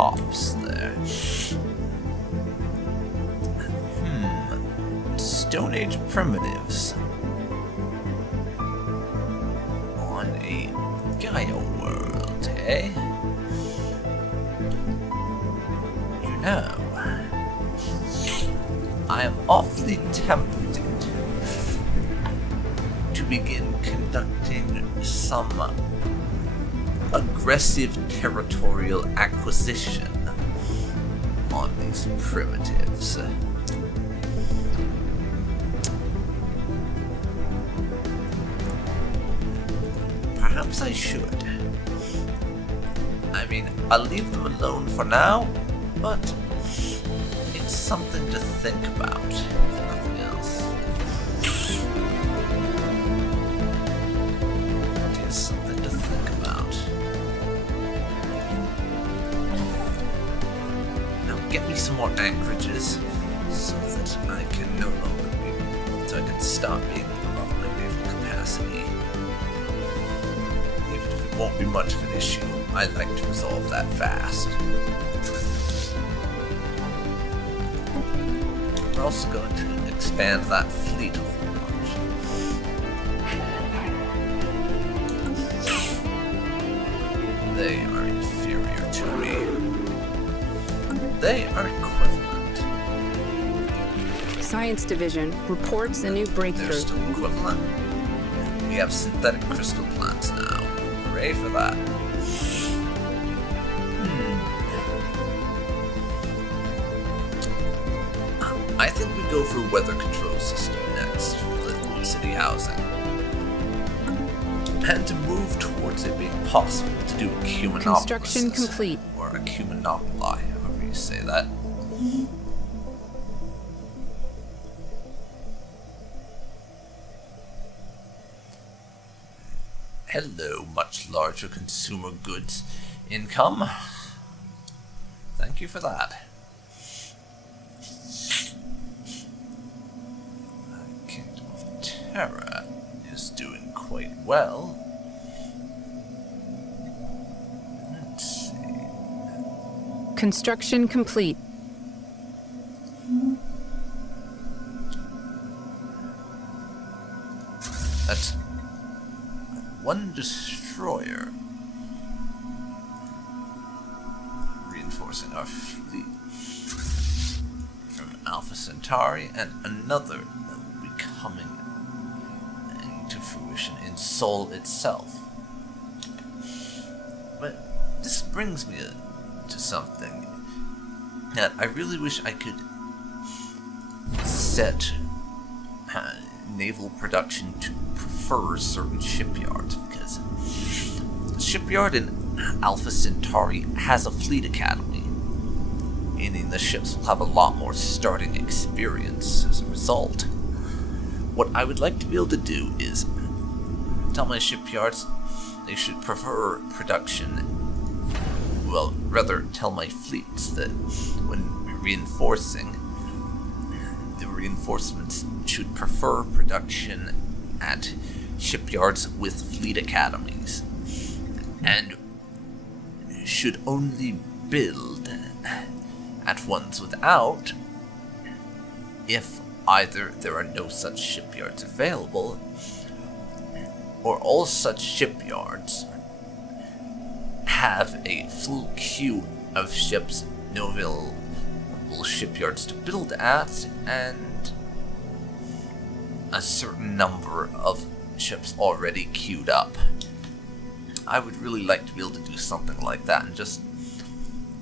tops there. Stone Age primitives on a Gaia world, eh? You know, I am awfully tempted to begin conducting some aggressive territorial acquisition on these primitives. Perhaps I should. I mean, I'll leave them alone for now, but it's something to think about, if nothing else. It is something to think about. Now get me some more anchorages, so that I can no longer be, so I can stop being above my naval capacity. Won't be much of an issue. I like to resolve that fast. We're also going to expand that fleet a whole bunch. They are inferior to me. They are equivalent. Science Division reports a new breakthrough. They're still equivalent. We have synthetic crystal plants now. Hooray for that. I think we go for weather control system next for the city housing. And to move towards it being possible to do a cumenopolis. Construction complete. Or a cumonopoli, however you say that. Hello, much larger consumer goods income. Thank you for that. High Kingdom of Terra is doing quite well. Let's see. Construction complete. That's one destroyer reinforcing our fleet from Alpha Centauri, and another that will be coming into fruition in Sol itself. But this brings me to something that I really wish I could set naval production to prefer certain shipyards, because the shipyard in Alpha Centauri has a fleet academy, meaning the ships will have a lot more starting experience as a result. What I would like to be able to do is tell my shipyards they should prefer production, well, rather tell my fleets that when reinforcing, the reinforcements should prefer production at shipyards with fleet academies, and should only build at ones without if either there are no such shipyards available, or all such shipyards have a full queue of ships, no available shipyards to build at, and a certain number of ships already queued up. I would really like to be able to do something like that and just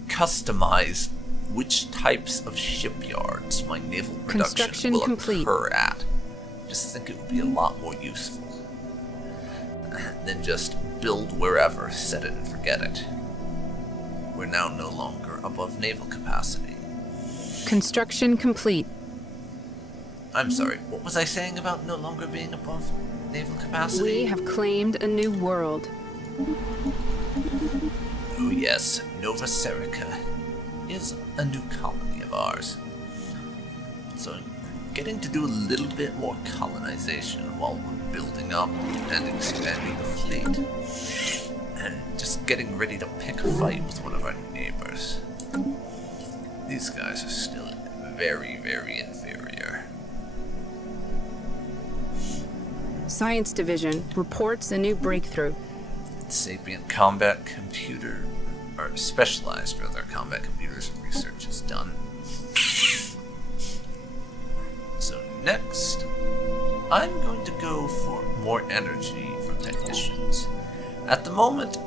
customize which types of shipyards my naval production will occur at. Just think it would be a lot more useful than just build wherever, set it and forget it. We're now no longer above naval capacity. Construction complete. I'm sorry, what was I saying about no longer being above naval capacity? We have claimed a new world. Oh yes, Nova Serica is a new colony of ours. So, getting to do a little bit more colonization while we're building up and expanding the fleet. and just getting ready to pick a fight with one of our neighbors. These guys are still very, very inferior. Science Division reports a new breakthrough. Sapient combat computer, or specialized rather, combat computers research is done. So next, I'm going to go for more energy from technicians. At the moment,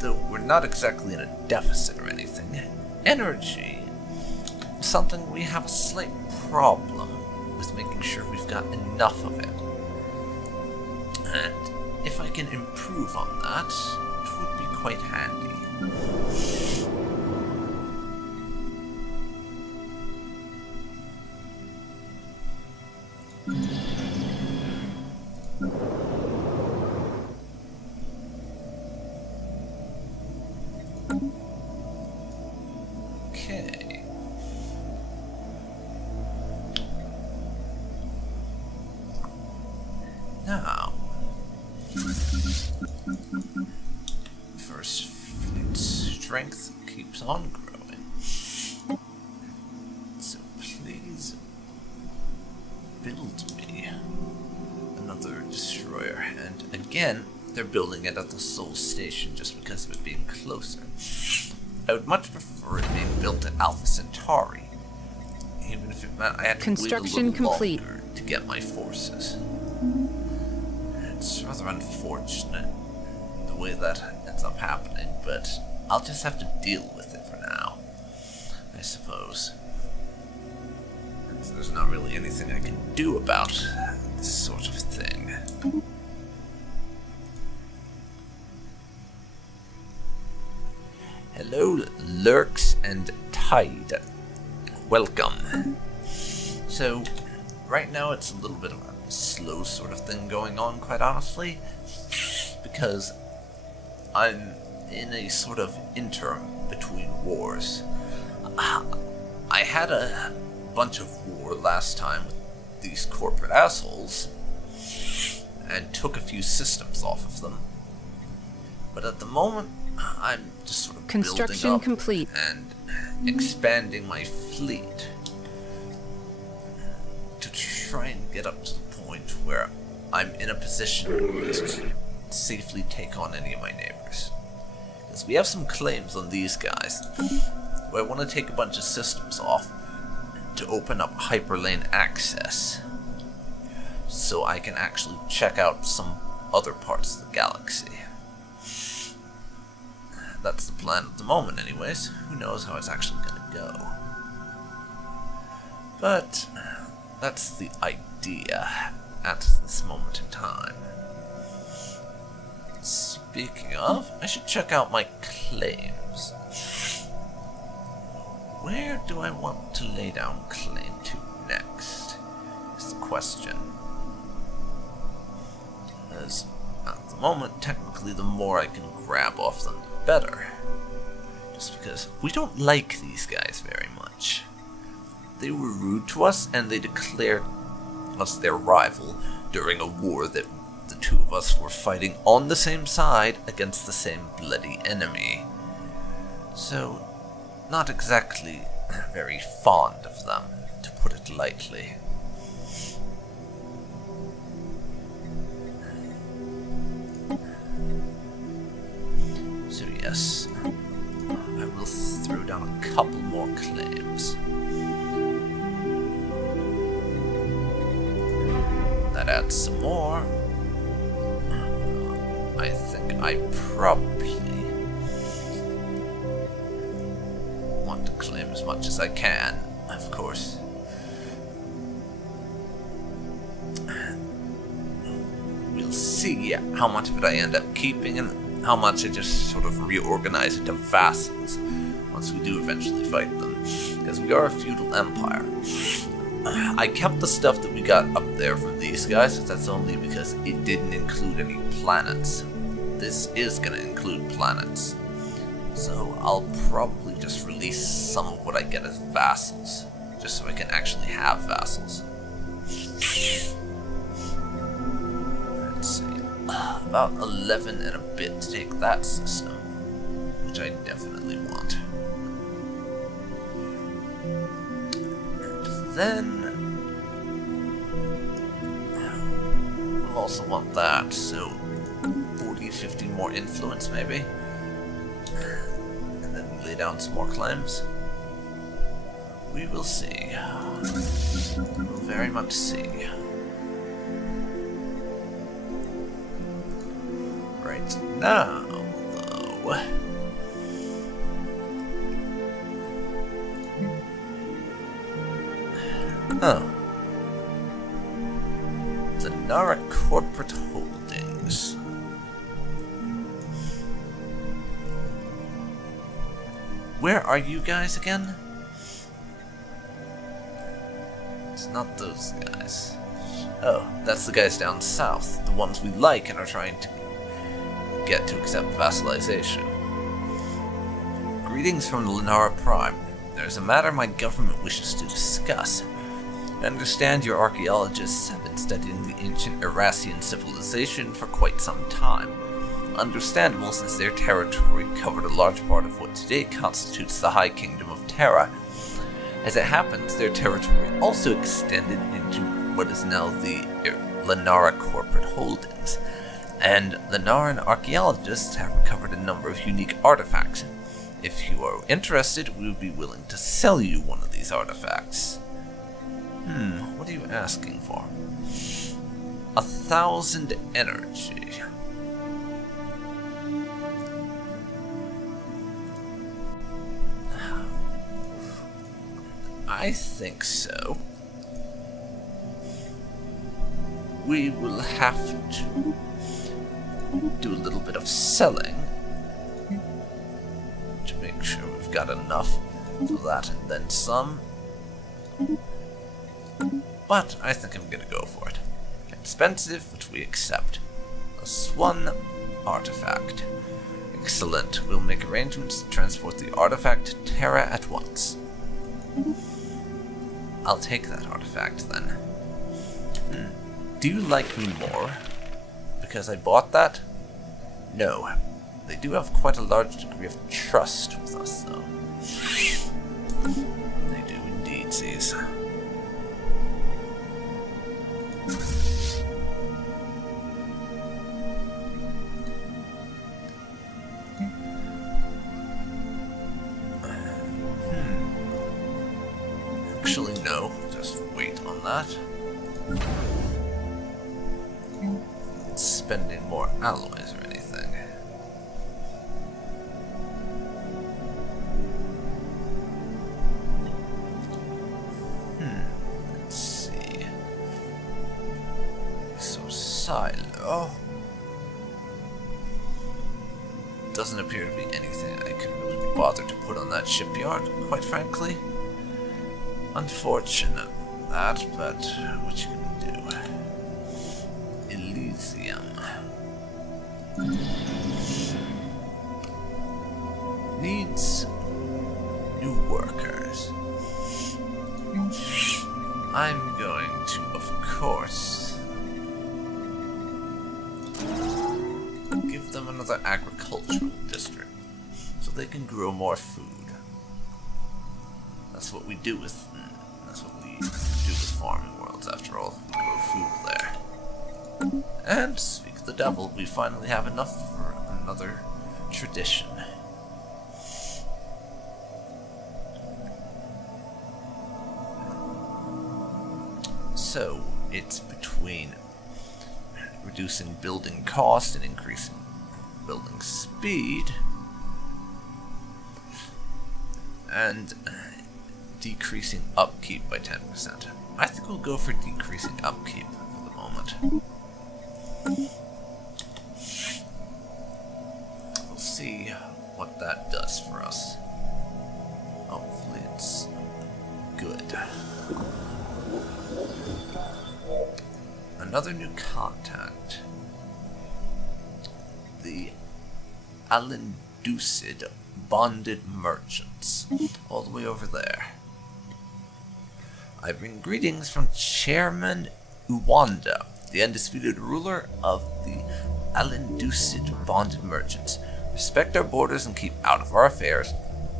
though we're not exactly in a deficit or anything, energy is something we have a slight problem with making sure we've got enough of it. And if I can improve on that, it would be quite handy. Okay. Now, first fleet strength keeps on growing. So please build me another destroyer. And again, they're building it at the Sol Station just because of it being closer. I would much prefer it being built at Alpha Centauri, even if it meant I had to wait a little longer to get my forces. It's rather unfortunate the way that ends up happening, but I'll just have to deal with it for now, I suppose. There's not really anything I can do about this sort of thing. Hello, Lurks and Tide. Welcome. So, right now it's a little bit of a slow sort of thing going on, quite honestly, because I'm in a sort of interim between wars. I had a bunch of war last time with these corporate assholes, and took a few systems off of them. But at the moment, I'm just sort of Construction building up complete. and expanding my fleet to try and get up to the point where I'm in a position to safely take on any of my neighbors. Because we have some claims on these guys, where I want to take a bunch of systems off to open up hyperlane access, so I can actually check out some other parts of the galaxy. That's the plan at the moment anyways. Who knows how it's actually going to go. But that's the idea at this moment in time. Speaking of, I should check out my claims. Where do I want to lay down claim to next, is the question. As at the moment, technically the more I can grab off them, the better. Just because we don't like these guys very much. They were rude to us, and they declared us their rival during a war that the two of us were fighting on the same side against the same bloody enemy. So, not exactly very fond of them, to put it lightly. So yes, I will throw down a couple more claims. That adds some more. I think I probably want to claim as much as I can, of course. We'll see how much of it I end up keeping and how much I just sort of reorganize into vassals once we do eventually fight them, because we are a feudal empire. I kept the stuff that we got up there from these guys, but that's only because it didn't include any planets. This is going to include planets, so I'll probably just release some of what I get as vassals, just so I can actually have vassals. Let's see. about 11 and a bit to take that system, which I definitely want. And then we'll also want that, so 40, 50 more influence maybe. And then we lay down some more claims. We will see. We will very much see. Right now, though, the Nara corporate holdings. Where are you guys again? It's not those guys. Oh, that's the guys down south, the ones we like and are trying to get to accept vassalization. Greetings from the Lenara Prime. There's a matter my government wishes to discuss. I understand your archaeologists have been studying the ancient Irasian civilization for quite some time. Understandable, since their territory covered a large part of what today constitutes the High Kingdom of Terra. As it happens, their territory also extended into what is now the Lenara corporate holdings, and Lenaran archaeologists have recovered a number of unique artifacts. If you are interested, we would be willing to sell you one of these artifacts. What are you asking for? 1,000 energy. I think so. We will have to do a little bit of selling to make sure we've got enough for that and then some. But I think I'm gonna go for it. Expensive, but we accept. +1 artifact. Excellent. We'll make arrangements to transport the artifact to Terra at once. I'll take that artifact then. Do you like me more because I bought that? No. They do have quite a large degree of trust with us, though. They do indeed, C's. Actually, no. Just wait on that. Spending more alloys or anything. Let's see. So silo. Doesn't appear to be anything I could really be bothered to put on that shipyard, quite frankly. Unfortunate that, but what you can do? Elysium. Needs new workers. I'm going to, of course, give them another agricultural district so they can grow more food. That's what we do with farming worlds, after all. We grow food there. And, speak of the devil, we finally have enough for another tradition. So, it's between reducing building cost and increasing building speed, and decreasing upkeep by 10%. I think we'll go for decreasing upkeep for the moment. We'll see what that does for us. Hopefully it's good. Another new contact. The Alenducid Bonded Merchants. All the way over there. I bring greetings from Chairman Uwanda, the undisputed ruler of the Al-Inducid bonded merchants. Respect our borders and keep out of our affairs,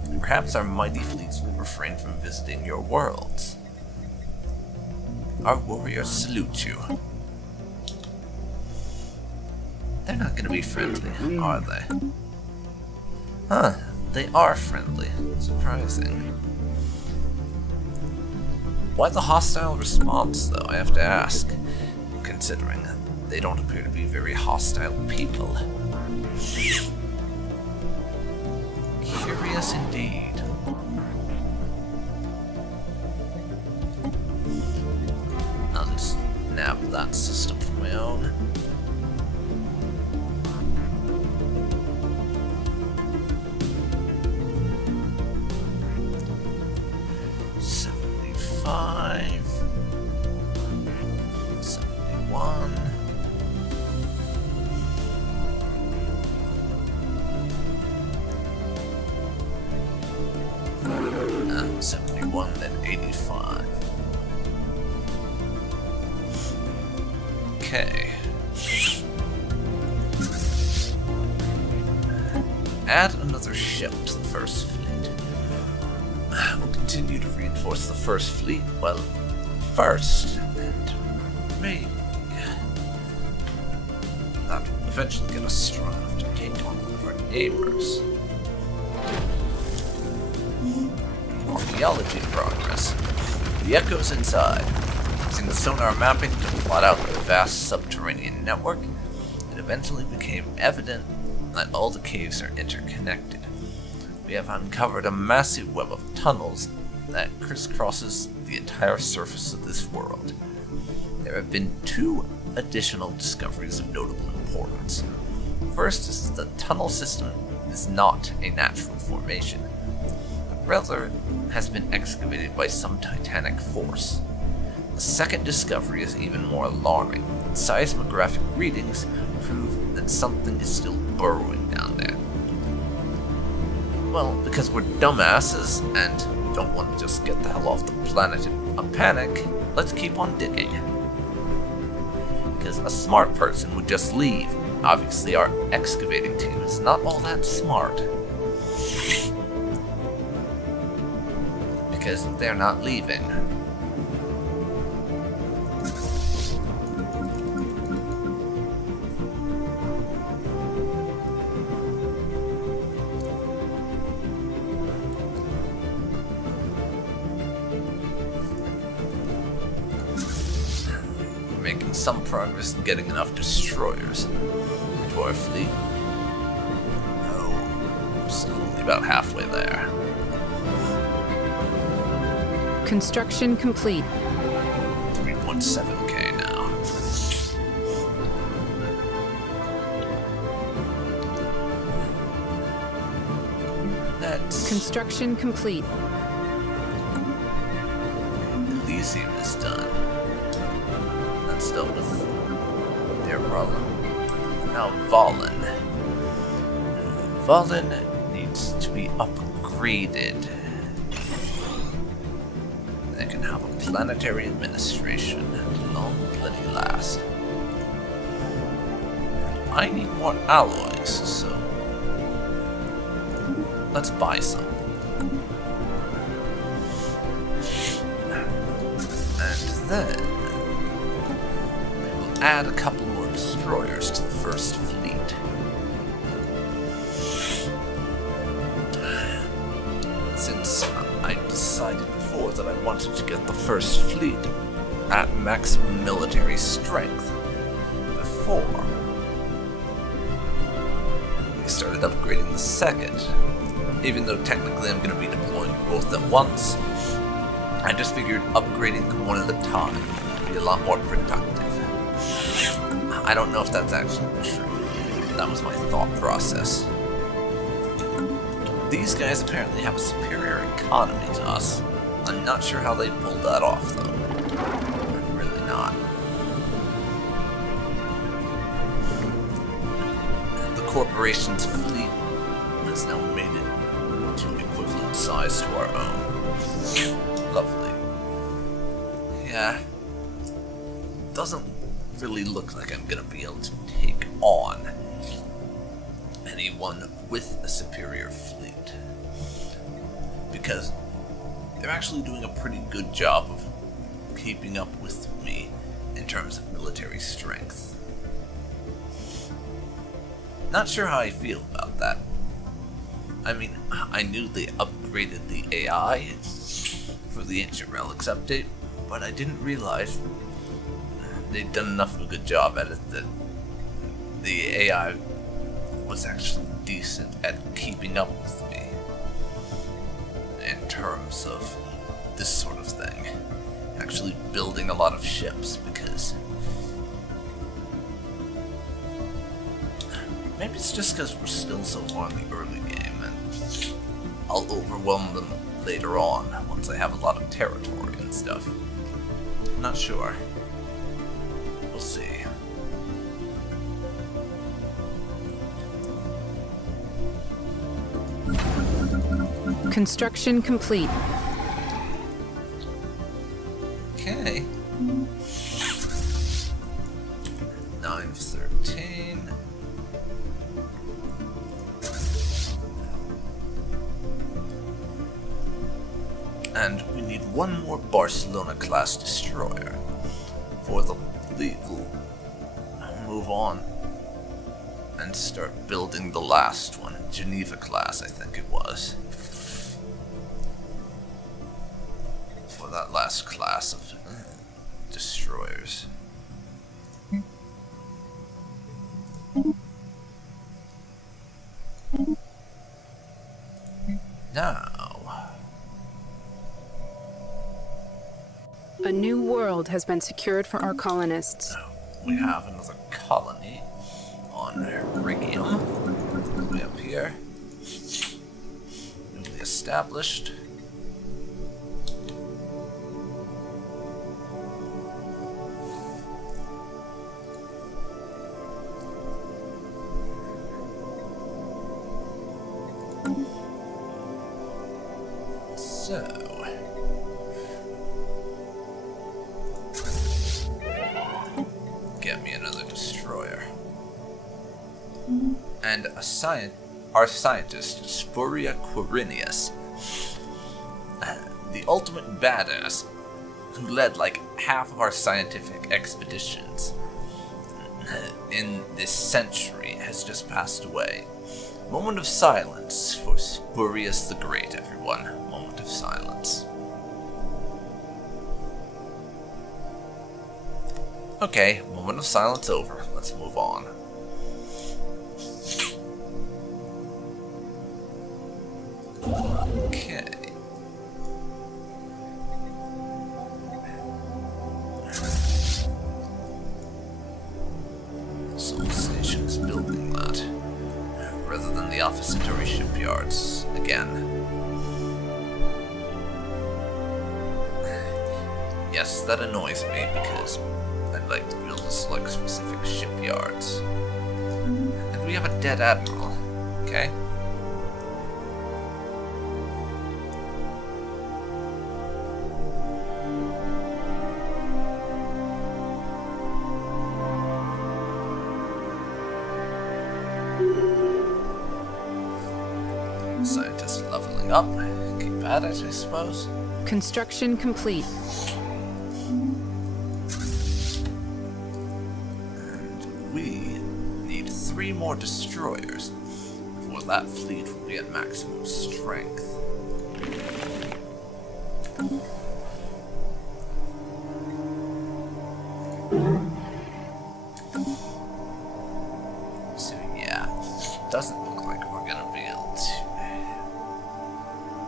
and perhaps our mighty fleets will refrain from visiting your worlds. Our warriors salute you. They're not gonna be friendly, are they? Huh, they are friendly. Surprising. Why the hostile response, though, I have to ask, considering they don't appear to be very hostile people. Curious indeed. I'll just nab that system for my own. $75, $71. 71, then 85. Okay. Add another ship to the first fleet. We'll continue to reinforce the first fleet, well, first, and maybe that will eventually get us strong enough to take on one of our neighbors. Archaeology progress. The echoes inside. Using the sonar mapping to plot out the vast subterranean network, it eventually became evident that all the caves are interconnected. We have uncovered a massive web of tunnels that crisscrosses the entire surface of this world. There have been two additional discoveries of notable importance. First is that the tunnel system is not a natural formation. Rather, has been excavated by some titanic force. The second discovery is even more alarming. Seismographic readings prove that something is still burrowing down there. Well, because we're dumbasses and don't want to just get the hell off the planet in a panic, let's keep on digging. Because a smart person would just leave. Obviously, our excavating team is not all that smart. Because they're not leaving. We're making some progress in getting enough destroyers to our fleet. No, we're still only about halfway there. Construction complete. 3.7k now. That's... Construction complete. Elysium is done. That's dealt with their problem. Now Valen. Valen needs to be upgraded. They can have a planetary administration at long bloody last. I need more alloys, so let's buy some. And then we will add a couple more destroyers to the first fleet. Since I decided before that I wanted to get the first fleet at maximum military strength before we started upgrading the second. Even though technically I'm going to be deploying both at once, I just figured upgrading them one at a time would be a lot more productive. I don't know if that's actually true. That was my thought process. These guys apparently have a superior economy to us. I'm not sure how they pulled that off, though. I'm really not. The corporation's fleet has now made it to equivalent size to our own. Lovely. Yeah. Doesn't really look like I'm gonna be able to take on anyone with a superior fleet. Because they're actually doing a pretty good job of keeping up with me in terms of military strength. Not sure how I feel about that. I mean, I knew they upgraded the AI for the Ancient Relics update, but I didn't realize they'd done enough of a good job at it that the AI was actually decent at keeping up with me in terms of this sort of thing. Actually building a lot of ships, because maybe it's just because we're still so far in the early game, and I'll overwhelm them later on once I have a lot of territory and stuff. I'm not sure. We'll see. Construction complete. Okay. 9 of 13. And we need one more Barcelona-class destroyer for the fleet will move on and start building the last one. Geneva-class, I think it was. For that last class of destroyers. Now, A new world has been secured for our colonists. we have another colony on Rigium, way up here. Newly established. So, get me another destroyer. And our scientist, Spuria Quirinius, the ultimate badass, who led like half of our scientific expeditions in this century, has just passed away. Moment of silence for Spurius the Great, everyone. Moment of silence. Okay, moment of silence over. Let's move on. Okay. Soul Station's building that, rather than the officatory shipyards again. Yes, that annoys me because I'd like to build like specific shipyards. And we have a dead admiral, okay? Scientists leveling up. Keep at it, I suppose. Construction complete. And we need 3 more destroyers before that fleet will be at maximum strength. So yeah, doesn't look like we're gonna be able to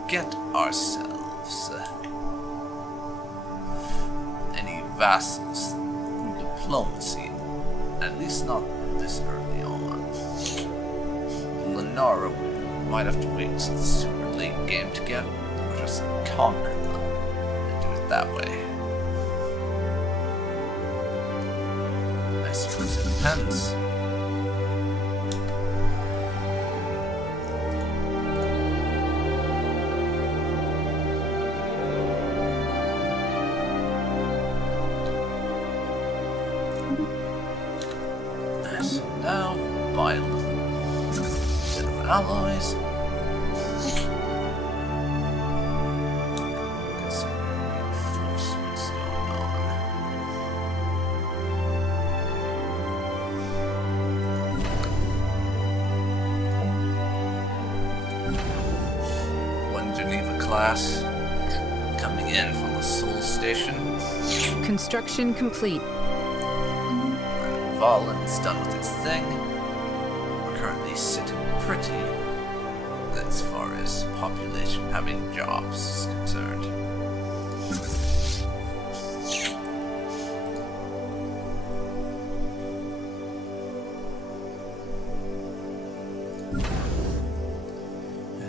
get ourselves any vassals through diplomacy, at least not this early on. Lenara, we might have to wait until the super late game to get, or just conquer them and do it that way. I suppose it depends. allies. Got some reinforcements going on. One Geneva class coming in from the Sol Station. Construction complete. Valen's done with his thing. We're currently sitting pretty as far as population having jobs is concerned.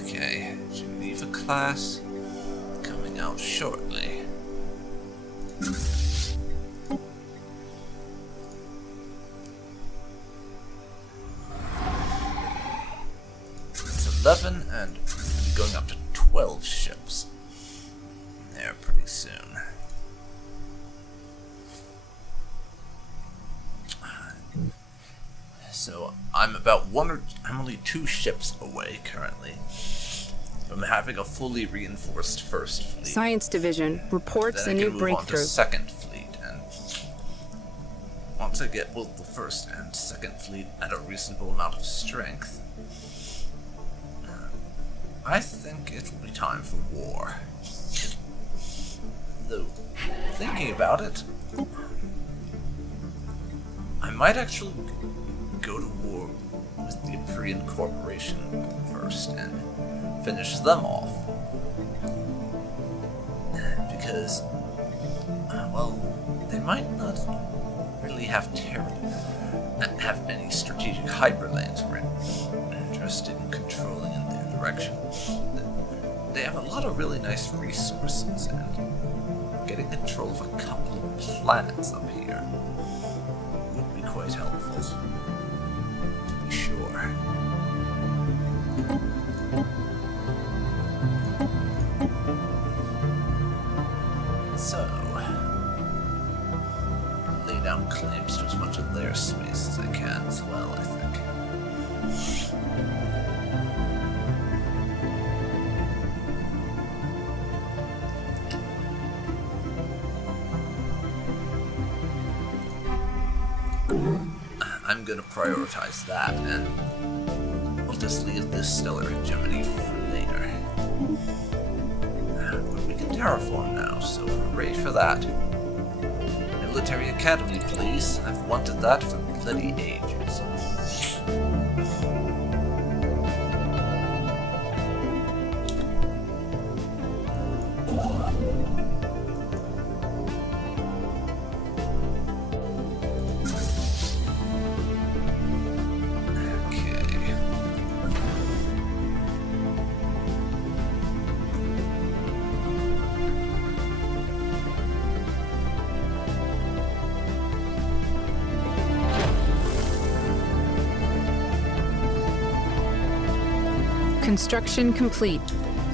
Okay, Geneva class coming out shortly. It's 11 and going up to 12 ships there pretty soon. So I'm only 2 ships away currently from having a fully reinforced first fleet. Science Division reports Then a I new can move on to breakthrough. second fleet, and once I get both the first and second fleet at a reasonable amount of strength, I think it will be time for war. Though, thinking about it, I might actually go to war with the Aprian Corporation first and finish them off. Because, well, they might not really have any strategic hyperlanes we're interested in controlling in their direction. They have a lot of really nice resources, and getting control of a couple of planets up here would be quite helpful, to be sure. So, lay down claims to as much of their space as I can as well, I think. I'm gonna prioritize that, and we'll just leave this stellar hegemony for later. But we can terraform now, so hooray for that. Military Academy, please. I've wanted that for bloody ages. Construction complete.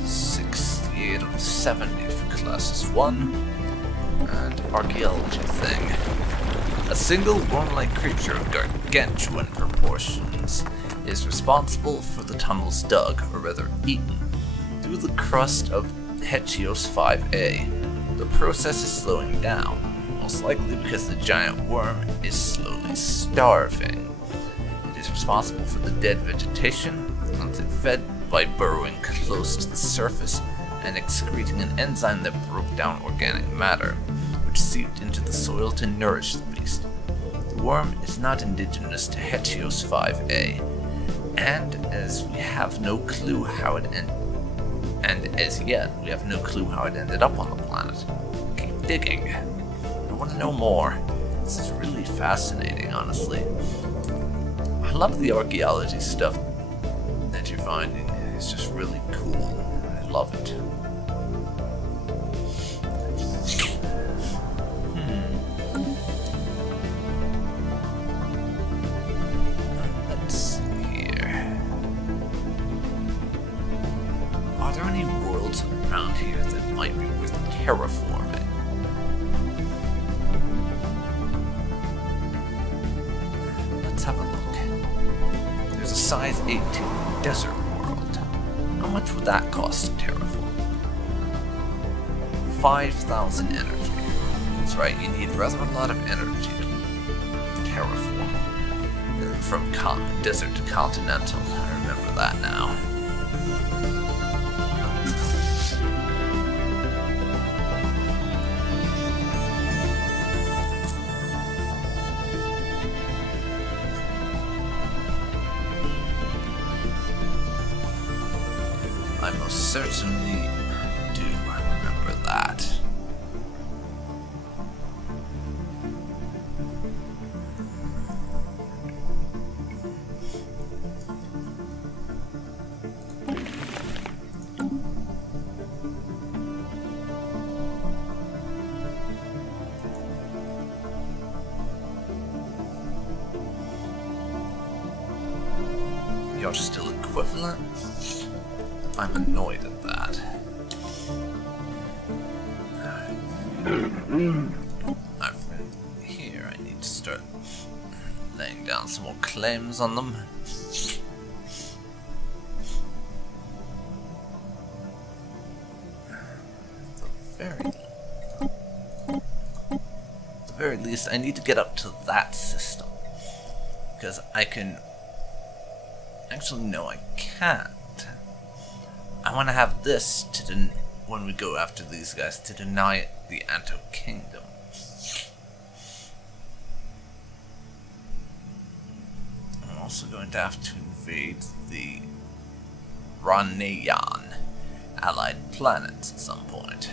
68 of 70 for classes 1, and archaeology thing. A single worm-like creature of gargantuan proportions is responsible for the tunnels dug, or rather eaten, through the crust of Hetios 5A. The process is slowing down, most likely because the giant worm is slowly starving. It is responsible for the dead vegetation, once it fed by burrowing close to the surface and excreting an enzyme that broke down organic matter, which seeped into the soil to nourish the beast. The worm is not indigenous to Hetios 5A, and as we have no clue how it as yet we have no clue how it ended up on the planet. Keep digging. I want to know more. This is really fascinating, honestly. A lot of the archaeology stuff that you're finding is just really cool. I love it. Let's see here. Are there any worlds around here that might be worth terraforming? Let's have a look. There's a size 18 desert world. much would that cost to terraform? 5,000 energy. That's right, you need rather a lot of energy to terraform. From desert to continental, I remember that now. I most certainly do remember that. You're still equivalent? I'm annoyed at that. Here, I need to start laying down some more claims on them. At the very least, I need to get up to that system. Because I can... Actually, no, I can't. I want to have this to when we go after these guys to deny the Ancient Kingdom. I'm also going to have to invade the Ranayan allied planets at some point.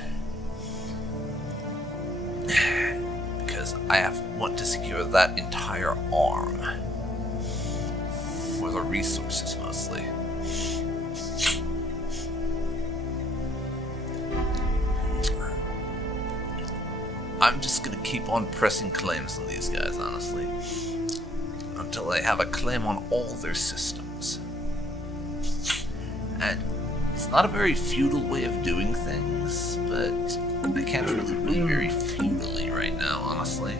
Because I want to secure that entire arm. For the resources, mostly. I'm just gonna keep on pressing claims on these guys, honestly. Until I have a claim on all their systems. And it's not a very feudal way of doing things, but I can't really be very feudally right now, honestly.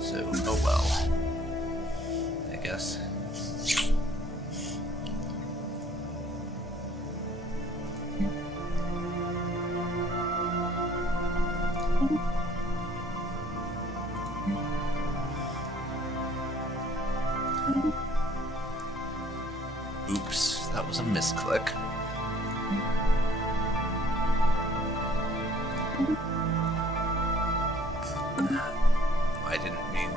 So, oh well. I guess. Oops, that was a misclick. I didn't mean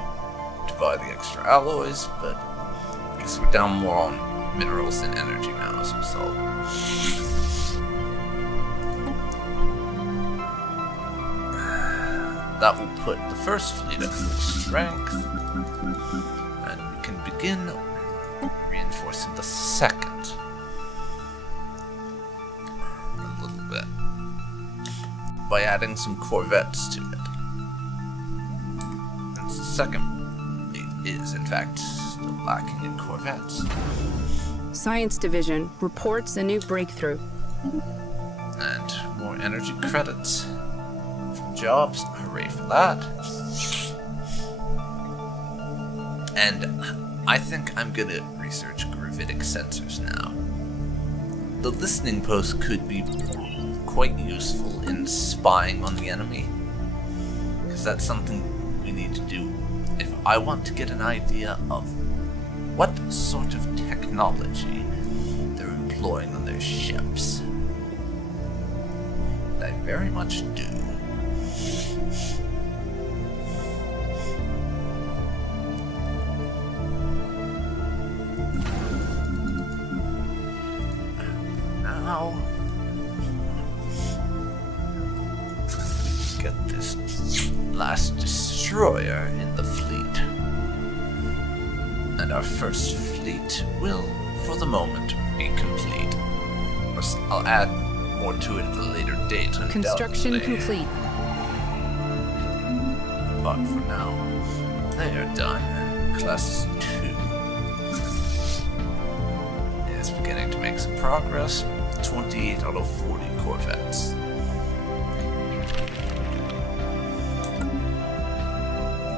to buy the extra alloys, but I guess we're down more on minerals and energy now as a result. That will put the first fleet at full strength, and we can begin reinforcing the second a little bit by adding some corvettes to it. And the second fleet is, in fact, still lacking in corvettes. Science Division reports a new breakthrough. And more energy credits from jobs. Hooray for that. And I think I'm gonna research gravitic sensors now. The listening post could be quite useful in spying on the enemy, because that's something we need to do if I want to get an idea of what sort of technology they're employing on their ships. And I very much do. Now, get this last destroyer in the fleet. And our first fleet will, for the moment, be complete. Of course, I'll add more to it at a later date. Construction complete. But for now, they are done. Class 2 is beginning to make some progress. 28 out of 40 corvettes.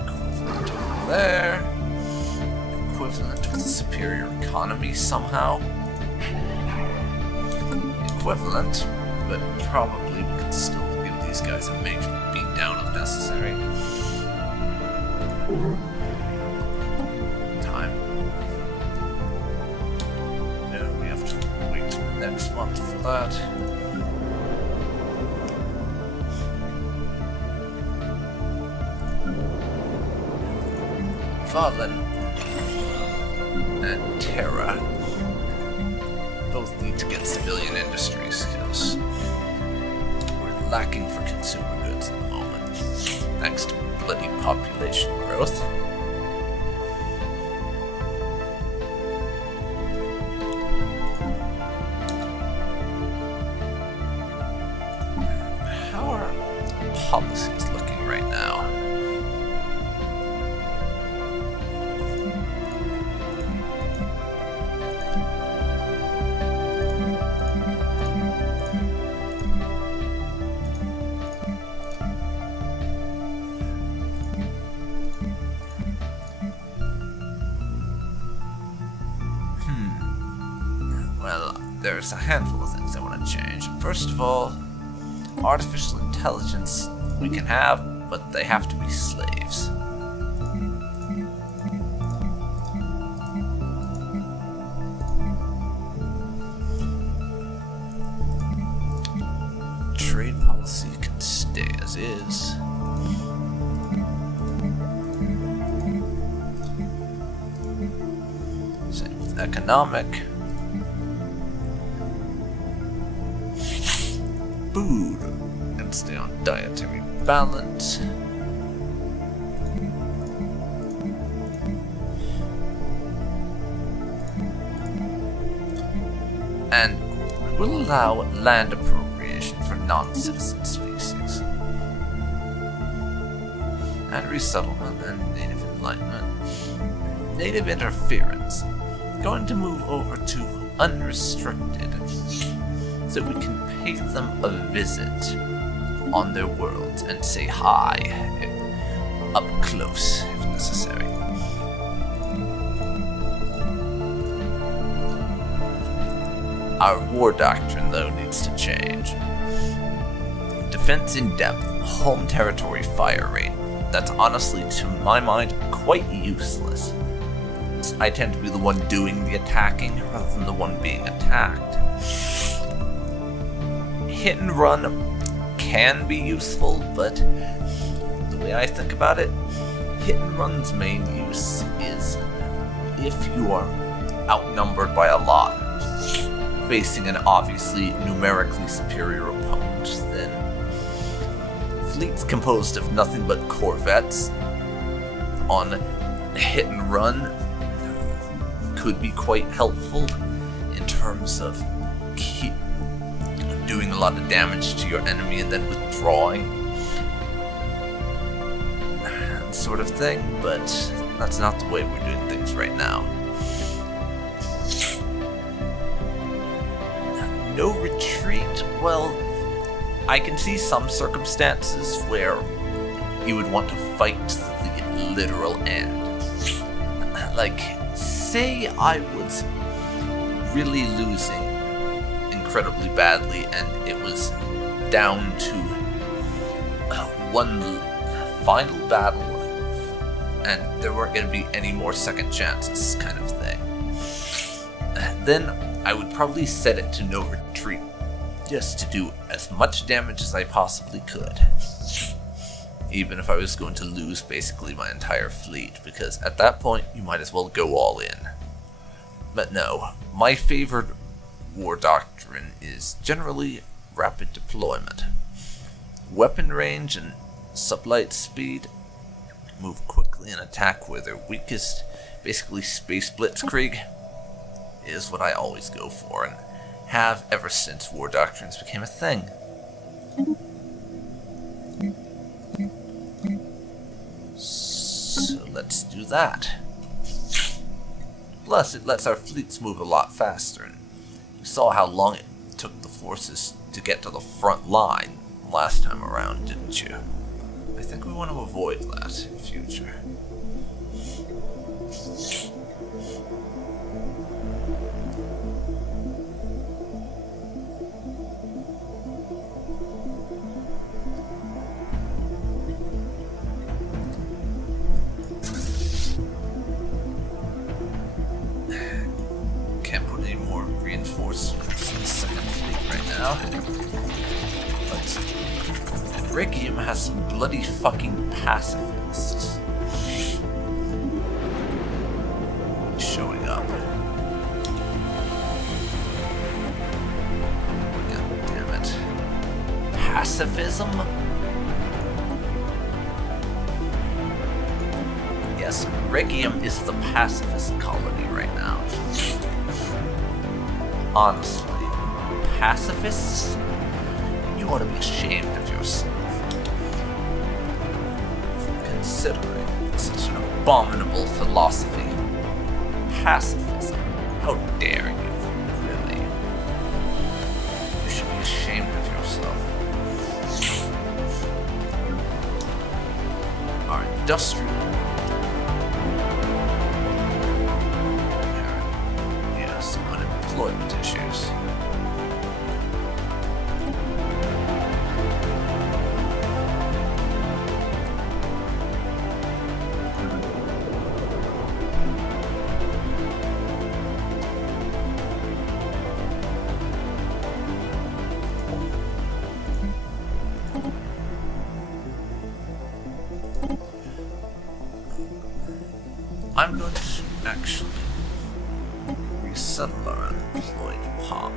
Equivalent over there. Equivalent with a superior economy somehow. Equivalent, but probably we could still give these guys a major beatdown if necessary. Time. No, we have to wait till next month for that. Fallen and Terra both need to get civilian industries because we're lacking for consumer goods at the moment, thanks to bloody population growth. How are policies looking right now? There's a handful of things I want to change. First of all, artificial intelligence we can have, but they have to be slaves. Trade policy can stay as is. Same with economic. Food and stay on dietary balance. And we'll allow land appropriation for non-citizen species. And resettlement and native enlightenment. Native interference. Going to move over to unrestricted, so we can pay them a visit on their worlds and say hi, up close if necessary. Our war doctrine, though, needs to change. Defense in depth, home territory fire rate. That's honestly, to my mind, quite useless. I tend to be the one doing the attacking rather than the one being attacked. Hit and run can be useful, but the way I think about it, hit and run's main use is if you are outnumbered by a lot, facing an obviously numerically superior opponent, then fleets composed of nothing but corvettes on hit and run could be quite helpful in terms of doing a lot of damage to your enemy and then withdrawing, sort of thing, but that's not the way we're doing things right now. No retreat? Well, I can see some circumstances where you would want to fight to the literal end. Like, say I was really losing incredibly badly and it was down to one final battle and there weren't going to be any more second chances kind of thing. Then I would probably set it to no retreat, just to do as much damage as I possibly could. Even if I was going to lose basically my entire fleet, because at that point you might as well go all in. But no, my favorite war doctrine is generally rapid deployment. Weapon range and sublight speed, move quickly and attack where they're weakest, basically space blitzkrieg, is what I always go for and have ever since war doctrines became a thing. So let's do that. Plus, it lets our fleets move a lot faster, and you saw how long it took the forces to get to the front line last time around, didn't you? I think we want to avoid that in future. now. But Rigium has some bloody fucking pacifists showing up. God damn it. Pacifism? Yes, Rigium is the pacifist colony right now. Honestly, pacifists? You ought to be ashamed of yourself for considering such an abominable philosophy. Pacifism. How dare you, really? You should be ashamed of yourself. Our industrial employment issues. I'm going to actually resettle our unemployed pop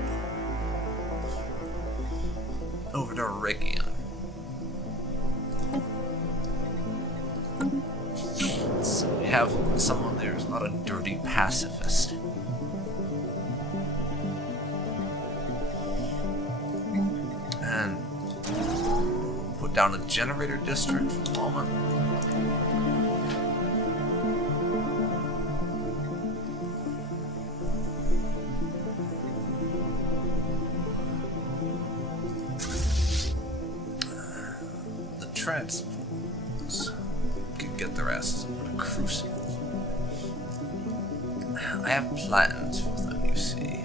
over to Rigium. So we have someone there who's not a dirty pacifist. And put down a generator district for the moment. Transports can get their asses in a crucible. I have plans for them, you see.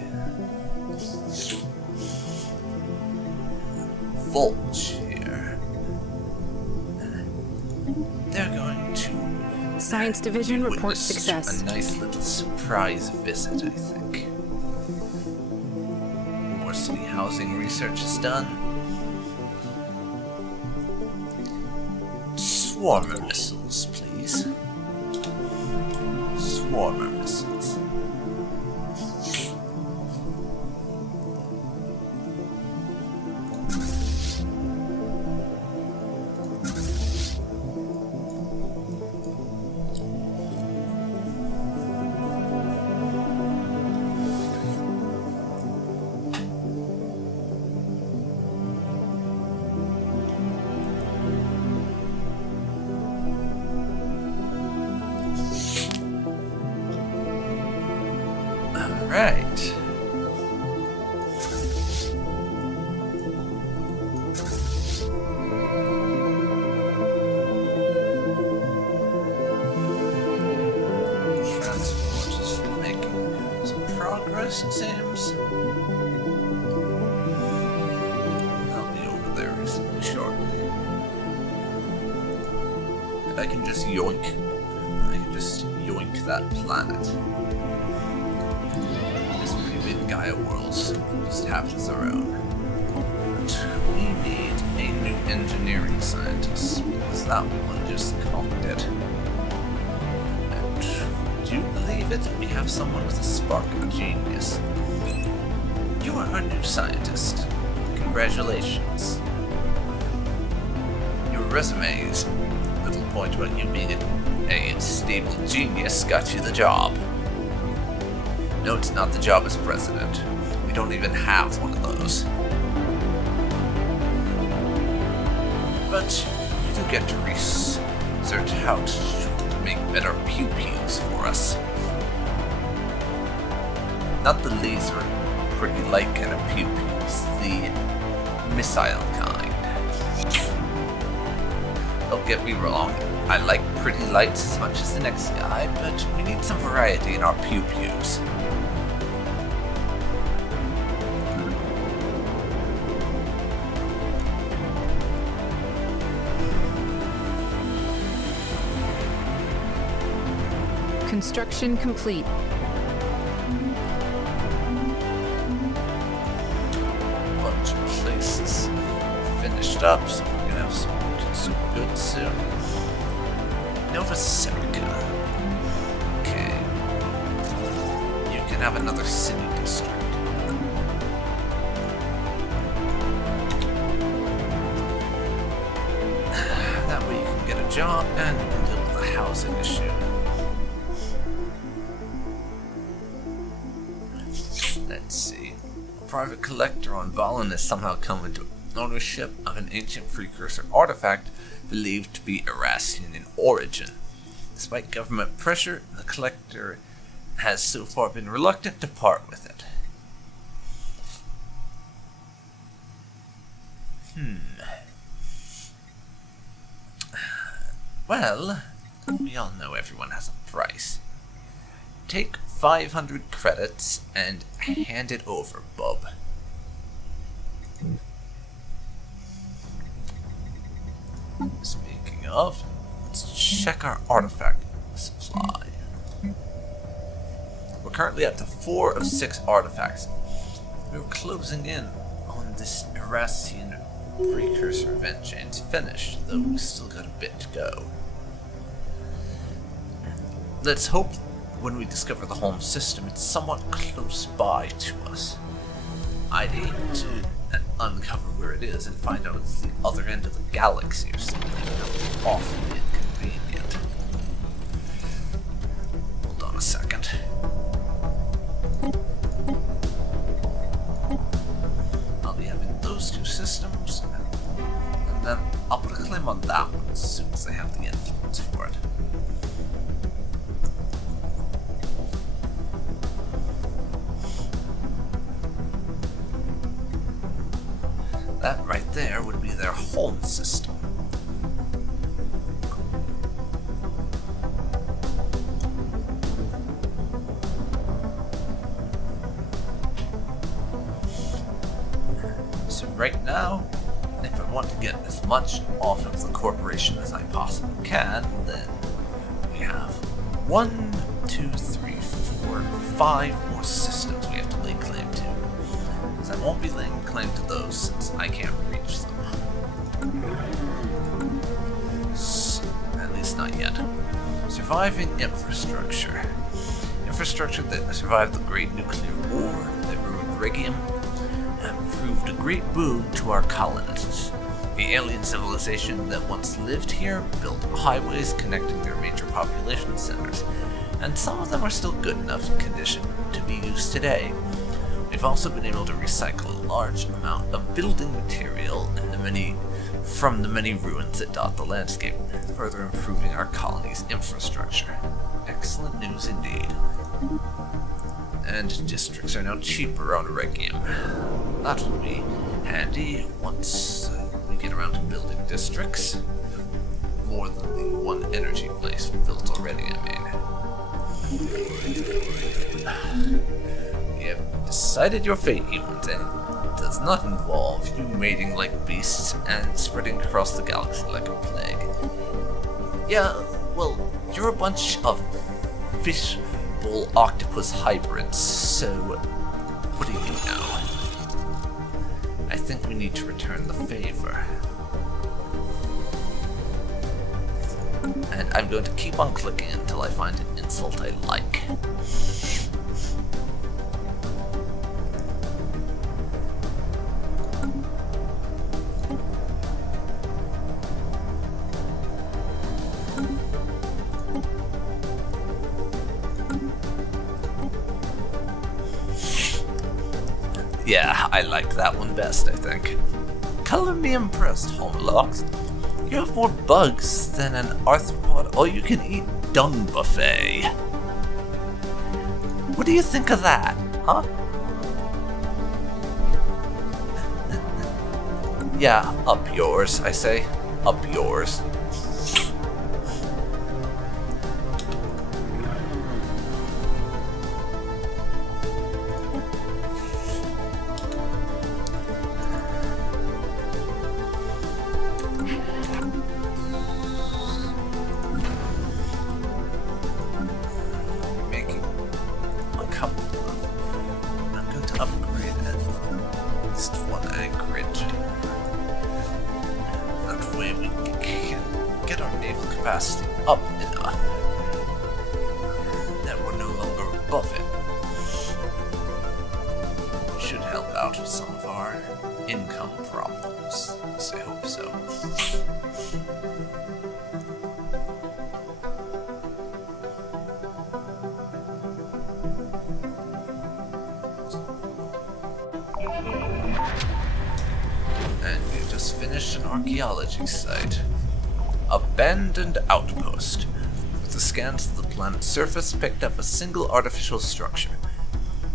Volch here. They're going to Science Division reports witness success. a nice little surprise visit, I think. More city housing research is done. Swarmer missiles, please. Swarmer missiles. Right. Transport is making some progress, it seems. I'll be over there reasonably shortly. And I can just yoink that planet. Gaia worlds just have its own. But we need a new engineering scientist, because that one just conked it. And do you believe it? We have someone with a spark of genius. You are our new scientist. Congratulations. Your resume's little point about you being a stable genius got you the job. No, it's not the job as president. We don't even have one of those. But you do get to research how to make better pew-pews for us. Not the laser pretty light kind of pew-pews, the missile kind. Don't get me wrong, I like pretty lights as much as the next guy, but we need some variety in our pew-pews. Construction complete. But base is finished up, so we're gonna have some consumer goods soon. Nova Silica. Okay. You can have another city district. That way you can get a job and you can deal with the housing issue. Let's see. A private collector on Valen has somehow come into ownership of an ancient precursor artifact believed to be Irasian in origin. Despite government pressure, the collector has so far been reluctant to part with it. Well, we all know everyone has a price. Take 500 credits and hand it over, bub. Speaking of, let's check our artifact supply. We're currently up to 4 of 6 artifacts. We're closing in on this Irasian precursor event chain's finished, though we still got a bit to go. Let's hope when we discover the home system, it's somewhat close by to us. I'd aim to uncover where it is and find out it's the other end of the galaxy or something. That would be awfully inconvenient. Hold on a second. I'll be having those 2 systems, and then I'll put a claim on that one as soon as I have the influence for it. That right there would be their home system. So right now, if I want to get as much off of the corporation as I possibly can, then we have 1, 2, 3, 4, 5 more systems we have to lay claim to. I won't be laying claim to those since I can't reach them. At least not yet. Surviving infrastructure. Infrastructure that survived the Great Nuclear War that ruined Regium and proved a great boon to our colonists. The alien civilization that once lived here built highways connecting their major population centers, and some of them are still good enough condition to be used today. We've also been able to recycle a large amount of building material from the many ruins that dot the landscape, further improving our colony's infrastructure. Excellent news indeed. And districts are now cheaper on Regium. That will be handy once we get around to building districts. More than the one energy place we built already, I mean. You have decided your fate, humans, and it does not involve you mating like beasts and spreading across the galaxy like a plague. Yeah, well, you're a bunch of fish bowl octopus hybrids, so what do you know? I think we need to return the favor. And I'm going to keep on clicking until I find an insult I like. Yeah, I liked that one best, I think. Color me impressed, Homologs. You have more bugs than an arthropod all-you-can-eat dung buffet. What do you think of that, huh? Yeah, up yours, I say. Up yours. I'm going to upgrade at least one my grid. That way we can get our naval capacity up enough that we're no longer above it. Should help out with some of our income problems. At least I hope so. And we just finished an archaeology site. Abandoned outpost. With the scans of the planet's surface picked up a single artificial structure.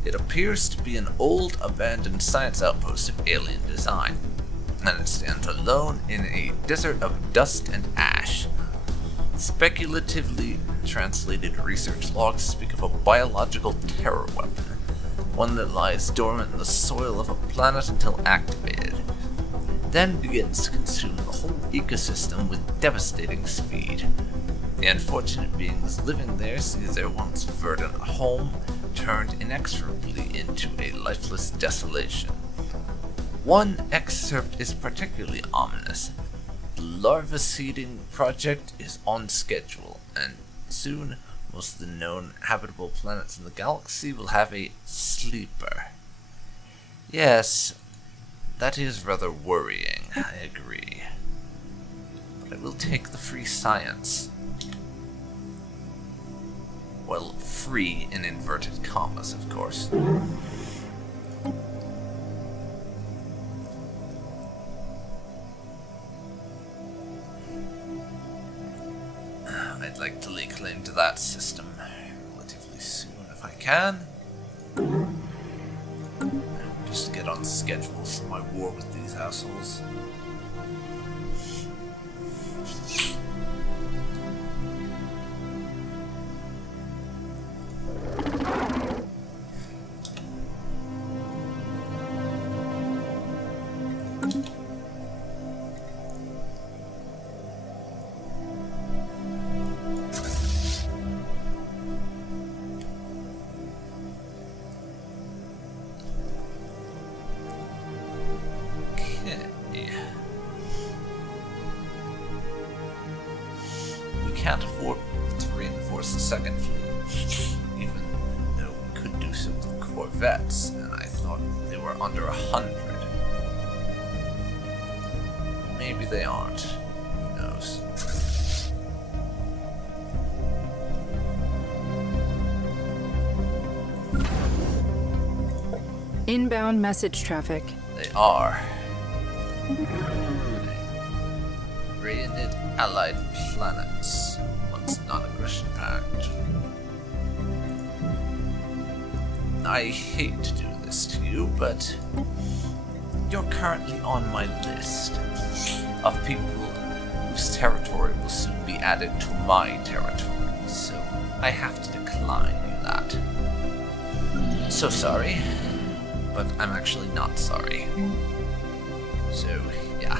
It appears to be an old, abandoned science outpost of alien design, and it stands alone in a desert of dust and ash. Speculatively translated research logs speak of a biological terror weapon, one that lies dormant in the soil of a planet until activated, then begins to consume the whole ecosystem with devastating speed. The unfortunate beings living there see their once verdant home turned inexorably into a lifeless desolation. One excerpt is particularly ominous. The larva seeding project is on schedule, and soon most of the known habitable planets in the galaxy will have a sleeper. Yes, that is rather worrying, I agree. But I will take the free science. Well, free in inverted commas, of course. I'd like to lay claim to that system relatively soon if I can. Just to get on schedule for my war with these assholes. Can't afford to reinforce the second fleet, even though we could do so with corvettes, and I thought they were under 100. Maybe they aren't. Who knows? Inbound message traffic. They are. Radiant allied planets. Once non-aggression pact. I hate to do this to you, but you're currently on my list of people whose territory will soon be added to my territory, so I have to decline you that. So sorry, but I'm actually not sorry. So, yeah.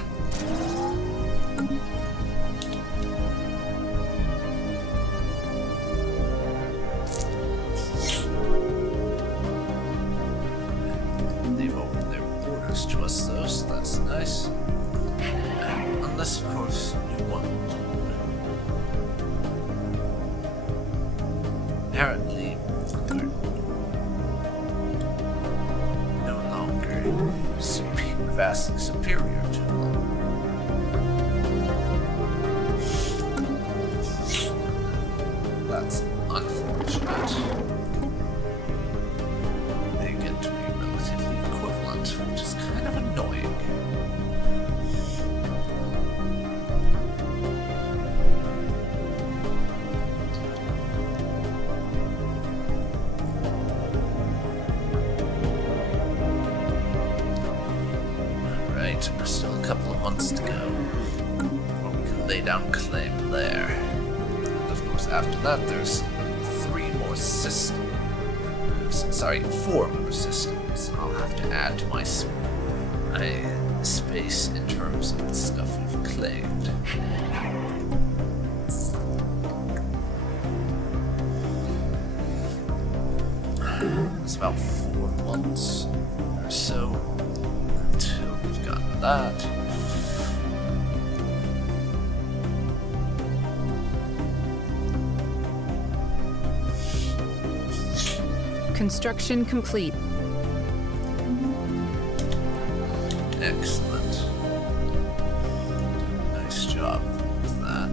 They've opened their borders to us though, so that's nice. Unless, of course, you want to. Apparently, we're no longer vastly superior to them. That's unfortunate. They get to be relatively equivalent, which is kind of annoying. Alright, there's still a couple of months to go before we can lay down claim there. And of course, after that, there's 4 more systems I'll have to add to my space in terms of the stuff we've claimed. It's about 4 months or so until that. Construction complete. Excellent. Nice job with that.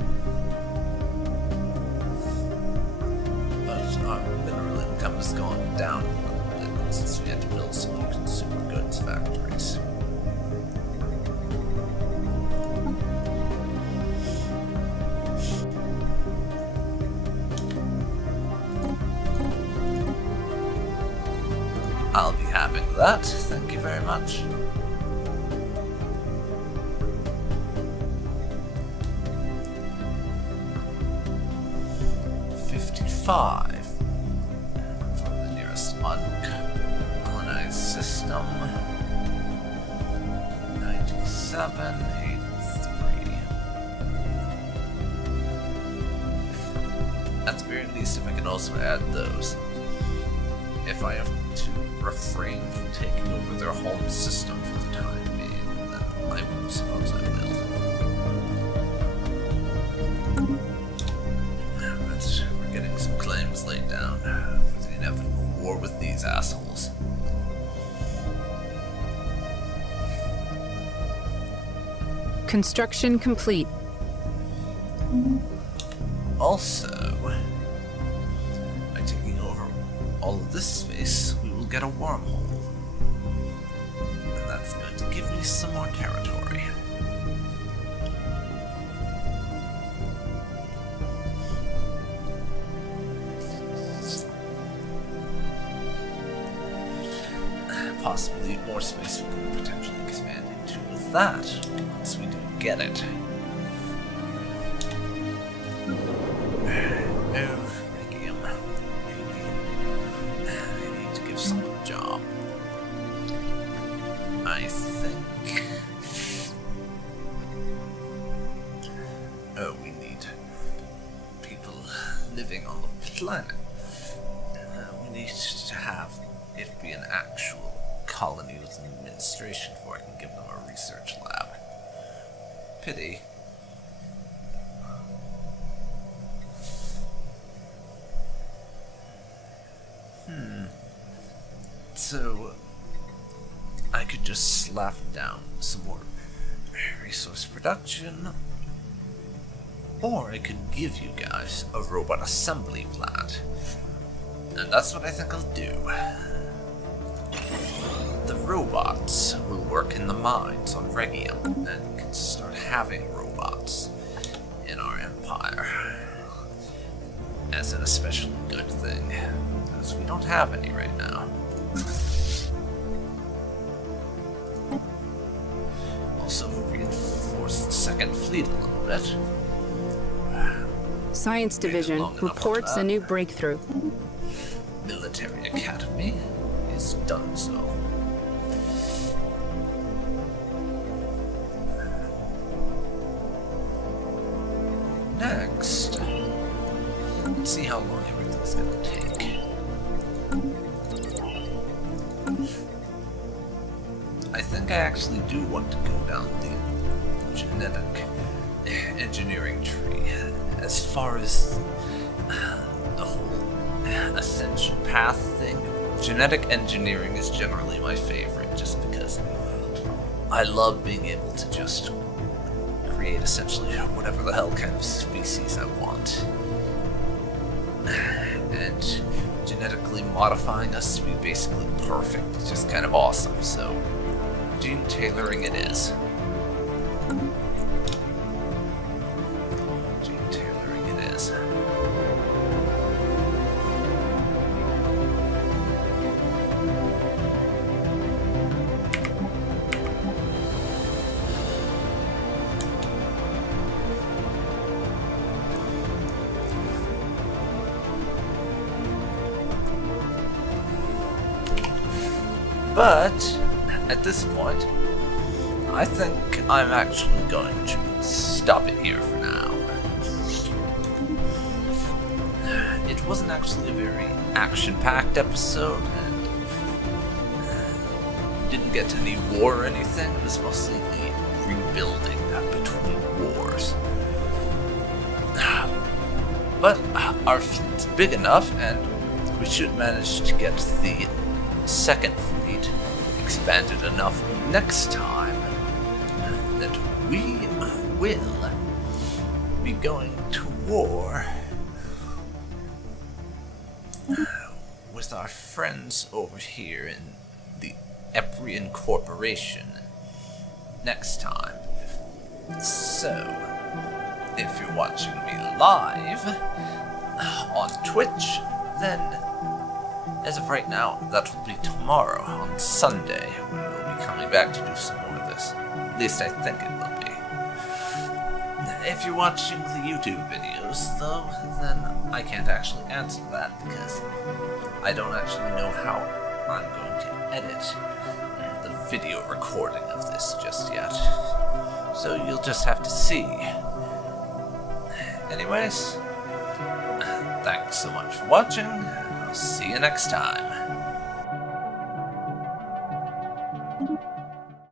But our mineral income has gone down a little bit since we had to build some new consumer goods factories. I'll be having that. Thank you very much. $55 for the nearest uncolonized system. 9783. At the very least, if I can also add those. If I have to refrain from taking over their home system for the time being, then I suppose I will. But we're getting some claims laid down for the inevitable war with these assholes. Construction complete. Also, by taking over all of this space, we will get a wormhole. And that's going to give me some more territory. Possibly more space we could potentially expand into with that, once we do get it. Someone a job. I think. Oh, we need people living on the planet. We need to have it be an actual colony with an administration before I can give them a research lab. Pity. So, I could just slap down some more resource production, or I could give you guys a robot assembly plant. And that's what I think I'll do. The robots will work in the mines on Regium, and we can start having robots in our empire. As an especially good thing, because we don't have any right now. Also reinforce the second fleet a little bit. Science Division reports a new breakthrough. Military Academy is done so. Next, let's see how long everything's gonna take. I think I actually do want to go down the genetic engineering tree. As far as the whole ascension path thing, genetic engineering is generally my favorite, just because I love being able to just create essentially whatever the hell kind of species I want. And genetically modifying us to be basically perfect is just kind of awesome, so gene tailoring it is. Gene tailoring it is. But at this point, I think I'm actually going to stop it here for now. It wasn't actually a very action-packed episode, and didn't get any war or anything. It was mostly the rebuilding between wars. But our fleet's big enough, and we should manage to get the second fleet expanded enough next time that we will be going to war with our friends over here in the Eprian Corporation next time. So, if you're watching me live on Twitch, then as of right now, that will be tomorrow, on Sunday, when we'll be coming back to do some more of this. At least I think it will be. If you're watching the YouTube videos, though, then I can't actually answer that, because I don't actually know how I'm going to edit the video recording of this just yet. So you'll just have to see. Anyways, thanks so much for watching, and I'll see you next time.